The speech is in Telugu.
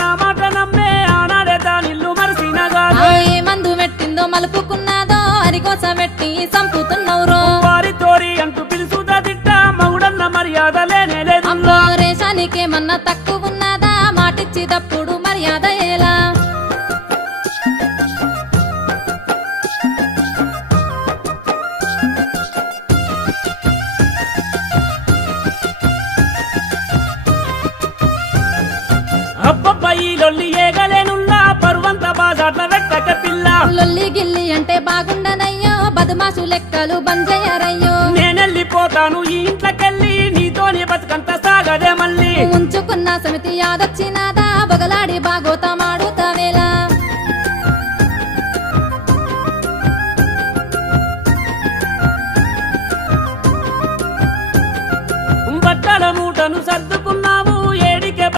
నా మాట నమ్మే ఆనాడే దానిల్లు మరిసినగా ఏ మందు పెట్టిందో మలుపుకున్నాదో అరికోసం పెట్టి సంపుతున్నవురో వారి తోరి అంటూ పిలుసుదా తిట్ట మగుడన్న మర్యాద లేనే లేదు అమ్మో రేషానికేమన్నా తక్కువ ఉన్నదా మాటిచ్చినప్పుడు మర్యాద ఎలా అబ్బబ్బాయి లొల్లి ఏగలేనుల్లా పరువంత బాజాట్ల వెట్టక పిల్ల లొల్లి గిల్లి అంటే బాగుండనయ్యో బదుమాసు లెక్కలు బంజయ్యారయ్యో నేనెళ్ళిపోతాను ఈ ఇంట్లోకెళ్ళి నీతోనే బతుకంత సాగదే మళ్ళీ ఉంచుకున్న సమితి యాదొచ్చినాదా బొగలాడి బాగోతమాడు